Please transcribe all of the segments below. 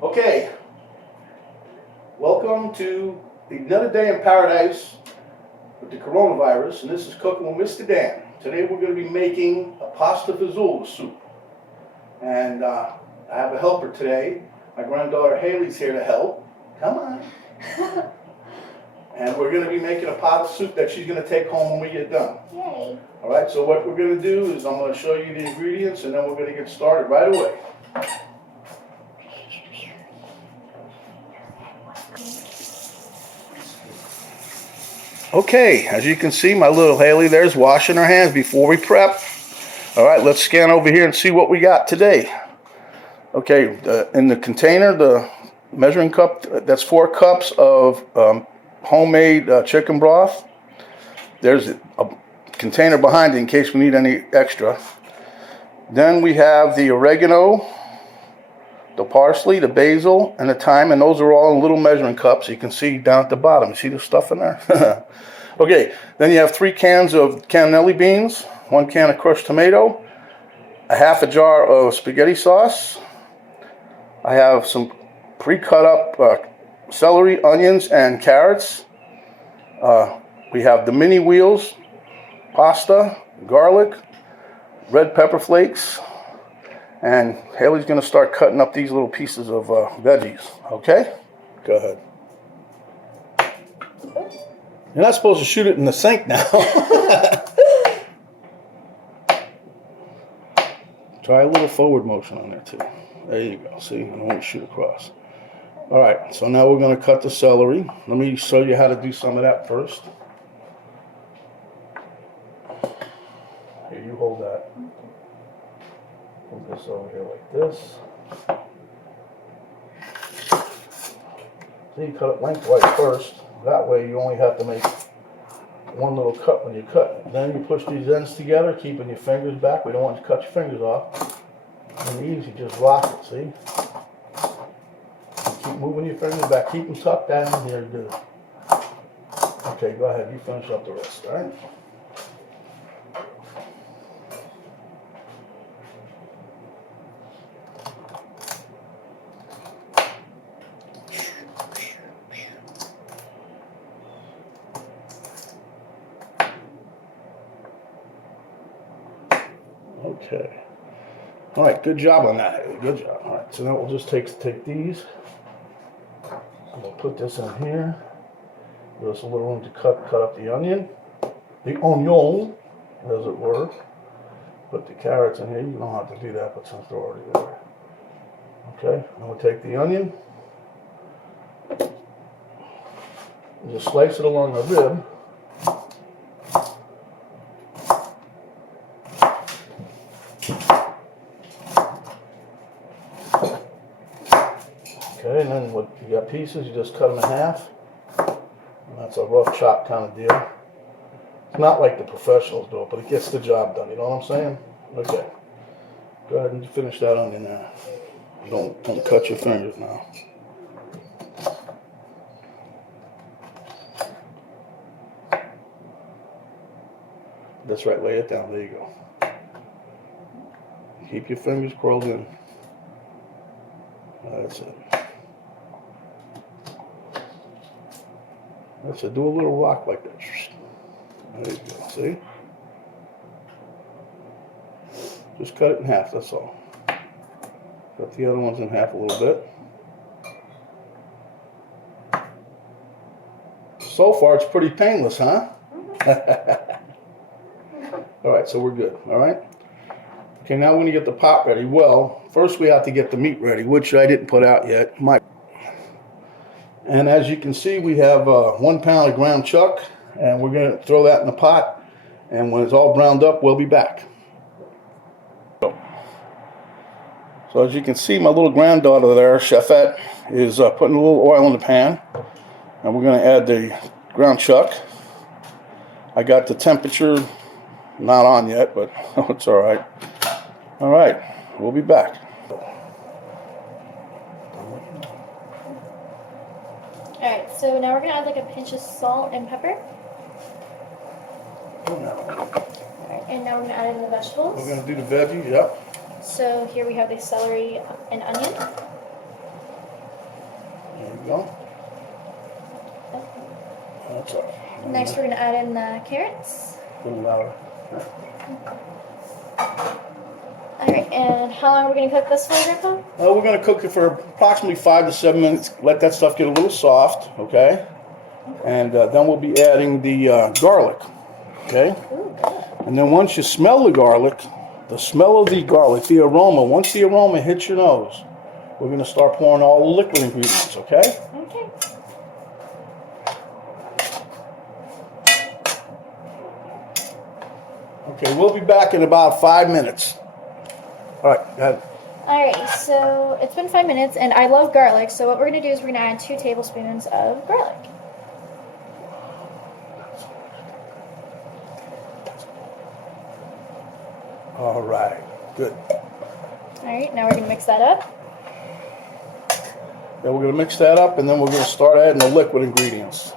Okay, welcome to another day in paradise with the coronavirus, and this is Cooking with MrDan. Today we're going to be making a Pasta Fazool soup, and I have a helper today. My granddaughter Hailey's here to help. Come on. And we're going to be making a pot of soup that she's going to take home when we get done. Yay. All right, so what we're going to do is I'm going to show you the ingredients, and then we're going to get started right away. Okay, as you can see, my little Hailey there's washing her hands before we prep. All right, let's scan over here and see what we got today. Okay, in the container, the measuring cup, that's 4 cups of homemade chicken broth. There's a container behind it in case we need any extra. Then we have the oregano, the parsley, the basil, and the thyme, and those are all in little measuring cups. You can see down at the bottom. You see the stuff in there? Okay, then you have 3 cans of cannellini beans, 1 can of crushed tomato, a half a jar of spaghetti sauce. I have some pre-cut up celery, onions, and carrots. We have the mini wheels, pasta, garlic, red pepper flakes, and Hailey's going to start cutting up these little pieces of veggies. Okay? Go ahead. You're not supposed to shoot it in the sink now. Try a little forward motion on there too. There you go. See, I don't want to shoot across. All right, so now we're going to cut the celery. Let me show you how to do some of that first. Here, you hold that. Hold this over here like this. So you cut it lengthwise first. That way you only have to make one little cut when you cut. Then you push these ends together, keeping your fingers back. We don't want to cut your fingers off. And easy, just rock it, see? Keep moving your fingers back. Keep them tucked down here. Good. Okay, go ahead. You finish up the rest, all right? Okay. All right, good job on that, Hailey. Good job. All right, so now we'll just take these. And we'll put this in here. Give us a little room to cut up the onion. The onion, as it were. Put the carrots in here. You don't have to do that, but since they're already there. Okay, and we'll take the onion. And just slice it along the rib. Okay, and then what you got pieces, you just cut them in half. And that's a rough chop kind of deal. It's not like the professionals do it, but it gets the job done, you know what I'm saying? Okay. Go ahead and finish that onion there. Don't cut your fingers now. That's right, lay it down, there you go. Keep your fingers curled in. That's it. That's it. Do a little rock like that. There you go. See? Just cut it in half. That's all. Cut the other ones in half a little bit. So far, it's pretty painless, huh? All right, so we're good. All right. Okay, now we're going to get the pot ready. Well, first we have to get the meat ready, which I didn't put out yet. And as you can see, we have 1 pound of ground chuck, and we're going to throw that in the pot. And when it's all browned up, we'll be back. So as you can see, my little granddaughter there, Chefette, is putting a little oil in the pan. And we're going to add the ground chuck. I got the temperature not on yet, but it's all right. All right, we'll be back. Alright, so now we're going to add like a pinch of salt and pepper. Alright, and now we're going to add in the vegetables. We're going to do the veggies, yep. So here we have the celery and onion. you go. That's all right. Next, we're gonna add in the carrots. A little louder. All right, and how long are we gonna cook this for, Grandpa? We're going to cook it for approximately 5 to 7 minutes. Let that stuff get a little soft, okay? And then we'll be adding the garlic, okay? Ooh, good. And then once you smell the garlic, the smell of the garlic, the aroma, once the aroma hits your nose, we're going to start pouring all the liquid ingredients, okay? Okay. Okay, we'll be back in about 5 minutes. All right, go ahead. Alright, so it's been 5 minutes, and I love garlic, so what we're going to do is we're going to add 2 tablespoons of garlic. All right, good. Alright, now we're going to mix that up. Then we're going to mix that up, and then we're going to start adding the liquid ingredients.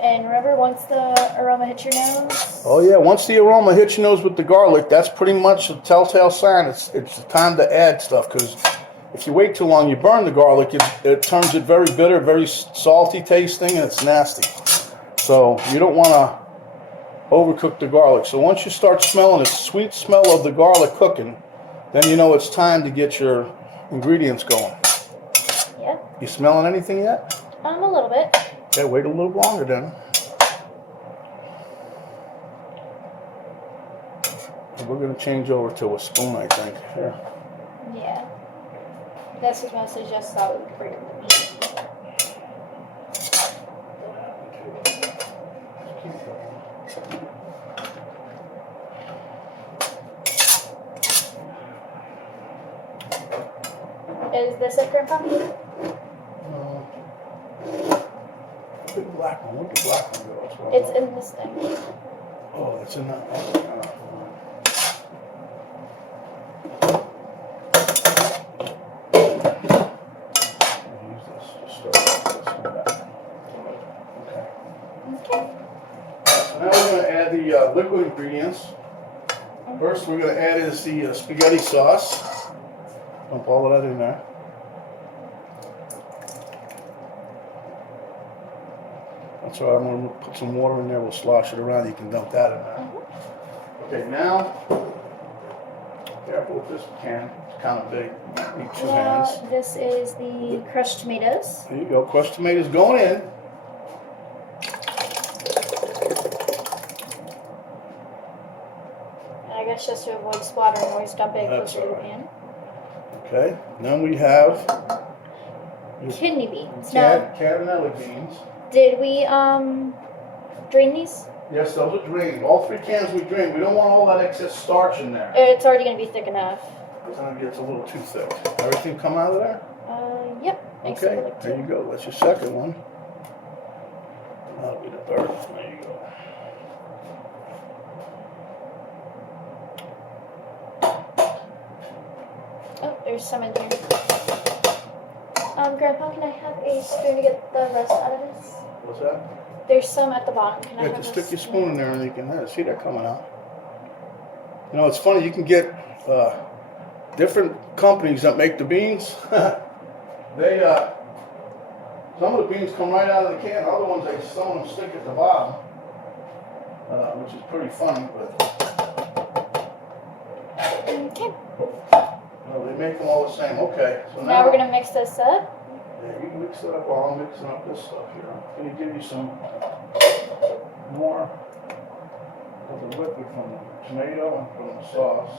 And remember, once the aroma hits your nose... Oh yeah, once the aroma hits your nose with the garlic, that's pretty much a telltale sign. It's time to add stuff, because if you wait too long, you burn the garlic, it turns it very bitter, very salty tasting, and it's nasty. So you don't want to overcook the garlic. So once you start smelling the sweet smell of the garlic cooking, then you know it's time to get your ingredients going. Yeah. You smelling anything yet? A little bit. Okay, wait a little longer then. We're going to change over to a spoon, I think. Here. Yeah. This is mostly just so for your meat. Is this it, Grandpa? The black one. Where'd the black one go? It's in this thing. Oh, it's in that. Use this. Just start with this one back. Okay. Okay. So now we're going to add the liquid ingredients. First, we're going to add is the spaghetti sauce. Dump all of that in there. That's all right, I'm going to put some water in there, we'll slosh it around, you can dump that in there. Okay, now, careful with this can, it's kind of big, need 2 hands. Now, this is the crushed tomatoes. There you go, crushed tomatoes going in. And I guess just to avoid splattering, always dump it That's closer to the all right. pan. Okay, then we have Kidney beans. Now, cannellini beans. did we drain these? Yes, those are drained, all 3 cans we drained, we don't want all that excess starch in there. It's already going to be thick enough. Because then it gets a little too thick. Everything come out of there? Yep. Okay, there you go. That's your second one. That'll be the third. There you go. Oh, there's some in here. Grandpa, can I have a spoon to get the rest out of this? What's that? There's some at the bottom. Can I You have have to a stick your spoon in there and you can see that coming out. You know, it's funny, you can get different companies that make the beans. They, some of the beans come right out of the can, other ones some of them stick at the bottom, which is pretty funny, but Okay. they make them all the same. Okay, so Now we're going to mix this up. Yeah, you can mix it up while I'm mixing up this stuff here. I'm going to give you some more of the liquid from the tomato and from the sauce.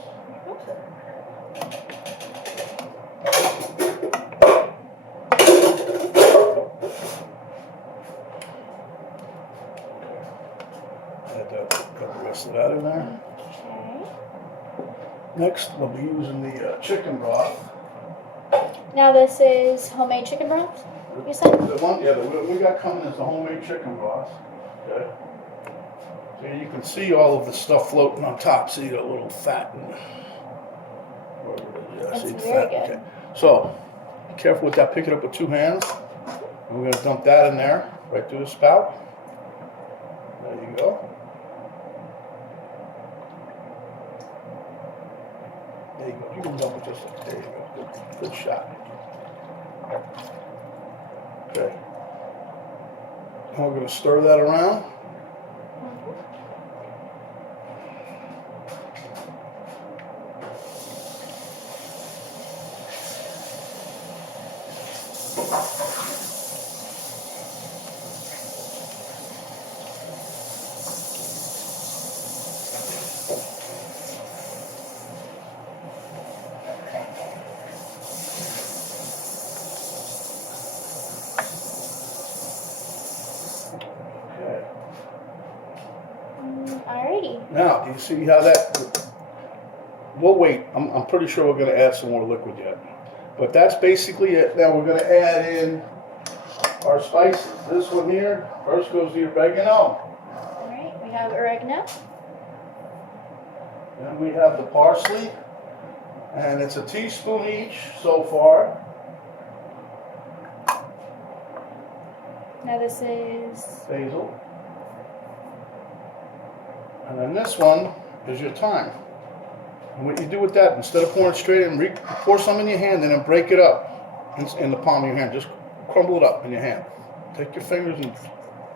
Got the rest of that in there. Okay. Next, we'll be using the chicken broth. Now this is homemade chicken broth, you said? The one, yeah, we got coming is the homemade chicken broth. Okay. So you can see all of the stuff floating on top. See the little fat and It's see the very fat. good. Okay. So be careful with that. Pick it up with 2 hands. And we're going to dump that in there, right through the spout. There you go. There you go. You can dump it just like there you go. Good shot. Okay. And we're going to stir that around. Alrighty. Now, do you see how that? We'll wait. I'm pretty sure we're going to add some more liquid yet. But that's basically it. Now we're going to add in our spices. This one here, first goes the oregano. Alright, we have oregano. Then we have the parsley. And it's a teaspoon each so far. Now this is Basil. And then this one is your thyme. And what you do with that, instead of pouring it straight in, pour some in your hand and then break it up in the palm of your hand. Just crumble it up in your hand. Take your fingers and,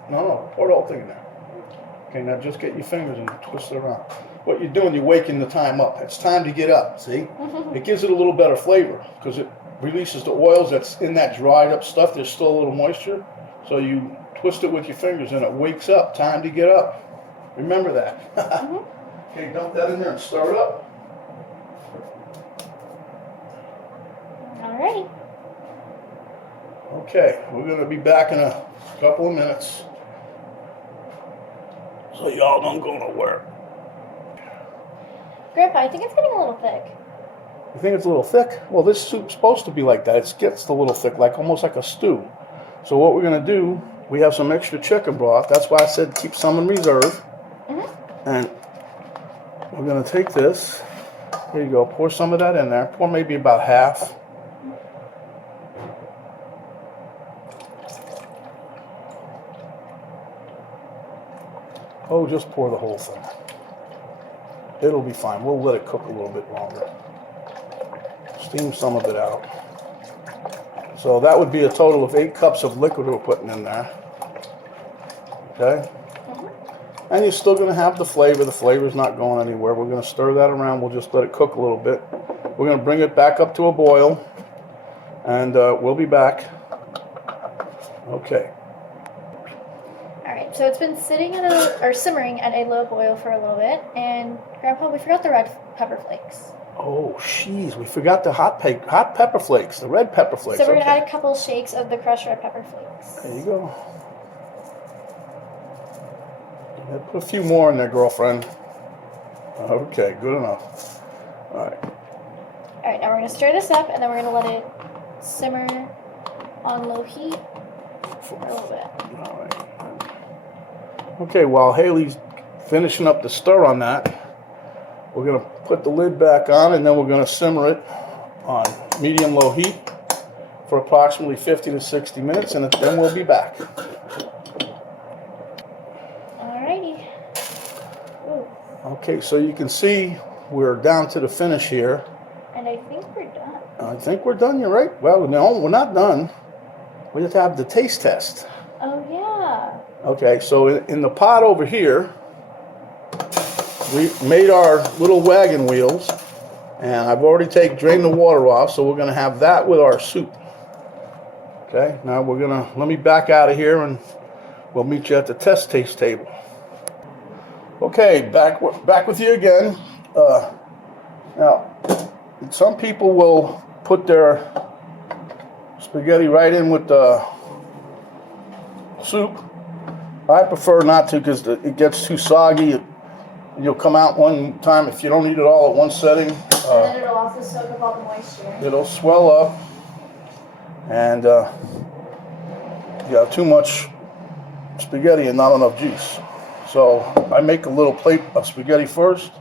no, pour the whole thing in there. Okay, now just get your fingers and twist it around. What you're doing, you're waking the thyme up. It's time to get up, see? It gives it a little better flavor because it releases the oils that's in that dried up stuff. There's still a little moisture. So you twist it with your fingers and it wakes up. Time to get up. Remember that. Okay, dump that in there and stir it up. alrighty. Okay, we're going to be back in a couple of minutes. So y'all don't go nowhere. Grandpa, I think it's getting a little thick. You think it's a little thick? Well, this soup's supposed to be like that. It gets a little thick, like almost like a stew. So what we're going to do, we have some extra chicken broth. That's why I said keep some in reserve. And we're going to take this. Here you go. Pour some of that in there. Pour maybe about half. Oh, just pour the whole thing. It'll be fine. We'll let it cook a little bit longer. Steam some of it out. So that would be a total of 8 cups of liquid we're putting in there. Okay? And you're still going to have the flavor. The flavor's not going anywhere. We're going to stir that around. We'll just let it cook a little bit. We're going to bring it back up to a boil. And we'll be back. Okay. Alright, so it's been sitting or simmering at a low boil for a little bit. And Grandpa, we forgot the red pepper flakes. Oh, jeez. We forgot the hot pepper flakes, the red pepper flakes. So we're going to add a couple shakes of the crushed red pepper flakes. There you go. Yeah, put a few more in there, girlfriend. Okay, good enough. All right. Alright, now we're going to stir this up, and then we're going to let it simmer on low heat for a little bit. All right. Okay, while Hailey's finishing up the stir on that, we're going to put the lid back on, and then we're going to simmer it on medium-low heat for approximately 50 to 60 minutes, and then we'll be back. Alrighty. Ooh. Okay, so you can see we're down to the finish here. And I think we're done. I think we're done, you're right. Well, no, we're not done. We have to have the taste test. Oh, yeah. Okay, so in the pot over here, we made our little wagon wheels, and I've already drained the water off, so we're going to have that with our soup. Okay, now let me back out of here, and we'll meet you at the taste table. Okay, back with you again. Now, some people will put their spaghetti right in with the soup. I prefer not to because it gets too soggy. You'll come out one time if you don't eat it all at one setting. And then it'll also soak up all the moisture. It'll swell up, and you have too much spaghetti and not enough juice. So I make a little plate of spaghetti first,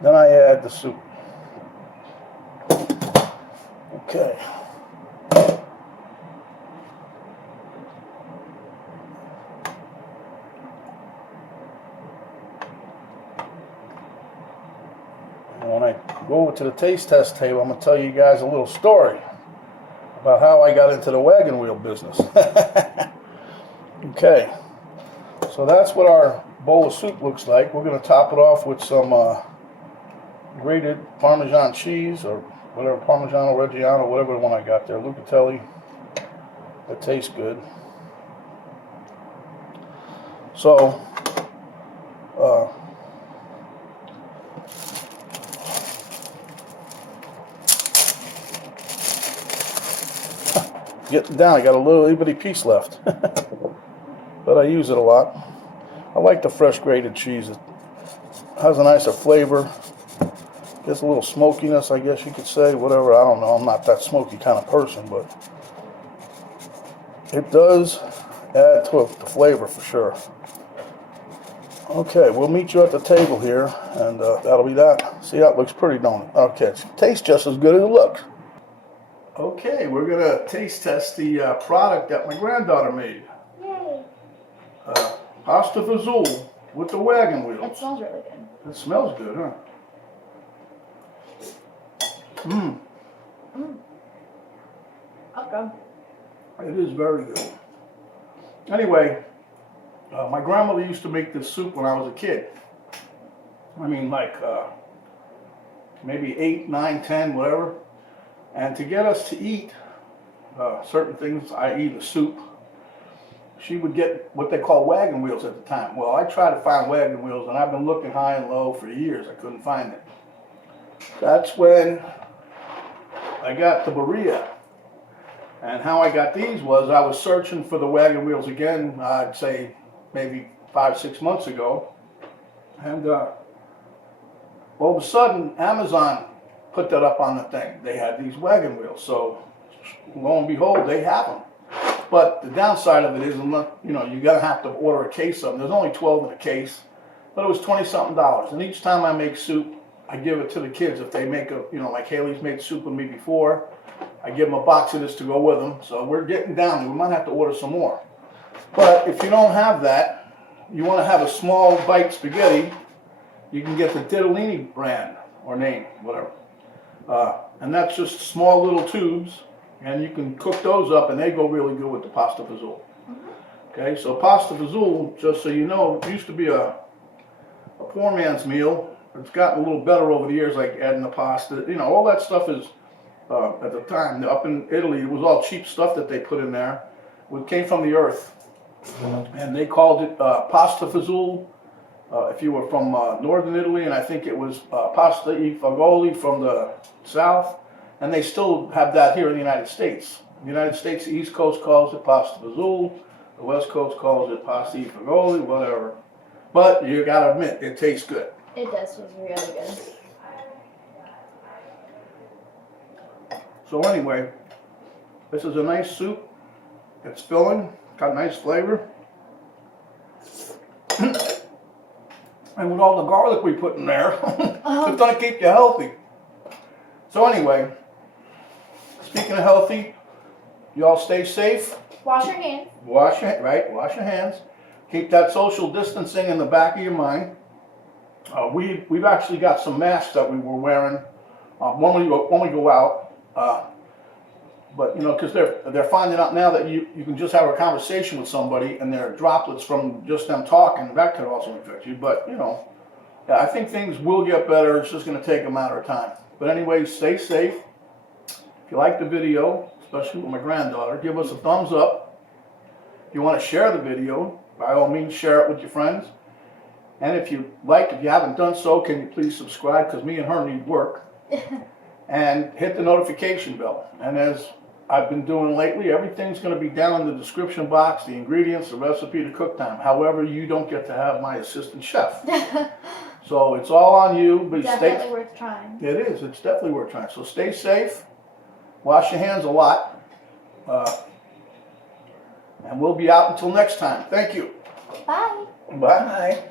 then I add the soup. Okay. And when I go over to the taste test table, I'm going to tell you guys a little story. about how I got into the wagon wheel business. Okay, so that's what our bowl of soup looks like. We're going to top it off with some grated Parmesan cheese, or whatever, Parmigiano Reggiano, whatever the one I got there, Lucatelli. That tastes good. So, getting down, I got a little bitty piece left, but I use it a lot. I like the fresh grated cheese. It has a nicer flavor. Gets a little smokiness, I guess you could say. Whatever, I don't know. I'm not that smoky kind of person, but it does add to the flavor for sure. Okay, we'll meet you at the table here, and that'll be that. See, that looks pretty, don't it? Okay, it tastes just as good as it looks. Okay, we're going to taste test the product that my granddaughter made. Yay! Pasta Fazool with the wagon wheels. It smells really good. It smells good, huh? Mmm. Mmm. Okay. It is very good. Anyway, my grandmother used to make this soup when I was a kid. I mean, like maybe 8, 9, 10, whatever. And to get us to eat certain things, i.e. the soup, she would get what they call wagon wheels at the time. Well, I tried to find wagon wheels, and I've been looking high and low for years. I couldn't find it. That's when I got the Berea. And how I got these was I was searching for the wagon wheels again, I'd say maybe 5, 6 months ago. And all of a sudden, Amazon put that up on the thing. They had these wagon wheels. So lo and behold, they have them. But the downside of it is, you know, you're going to have to order a case of them. There's only 12 in a case, but it was $20-something. And each time I make soup, I give it to the kids. If they make a, you know, like Hailey's made soup with me before, I give them a box of this to go with them. So we're getting down there. We might have to order some more. But if you don't have that, you want to have a small bite spaghetti, you can get the Ditalini brand or name, whatever. And that's just small little tubes, and you can cook those up, and they go really good with the Pasta Fazool. Okay, so Pasta Fazool, just so you know, it used to be a poor man's meal. It's gotten a little better over the years, like adding the pasta. You know, all that stuff is, at the time, up in Italy, it was all cheap stuff that they put in there. It came from the earth, and they called it Pasta Fazool. If you were from northern Italy, and I think it was Pasta Fagioli from the south, and they still have that here in the United States. In the United States, the East Coast calls it Pasta Fazool, the West Coast calls it Pasta Fagioli, whatever. But you gotta admit, it tastes good. It does taste really good. So anyway, this is a nice soup. It's filling, got a nice flavor. And with all the garlic we put in there, it's going to keep you healthy. So anyway, speaking of healthy, you all stay safe. Wash your hands. Wash your hands. Keep that social distancing in the back of your mind. We've actually got some masks that we were wearing when we go out. But you know, because they're finding out now that you can just have a conversation with somebody and there are droplets from just them talking. That could also infect you. But you know, yeah, I think things will get better. It's just going to take a matter of time. But anyway, stay safe. If you like the video, especially with my granddaughter, give us a thumbs up. If you want to share the video, by all means, share it with your friends. And if you haven't done so, can you please subscribe, because me and her need work. And hit the notification bell. And as I've been doing lately, everything's going to be down in the description box, the ingredients, the recipe, the cook time. However, you don't get to have my assistant chef. So it's all on you. But Definitely worth trying. It is. It's definitely worth trying. So stay safe. Wash your hands a lot. And we'll be out until next time. Thank you. Bye. Bye.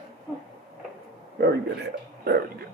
Very good. Very good.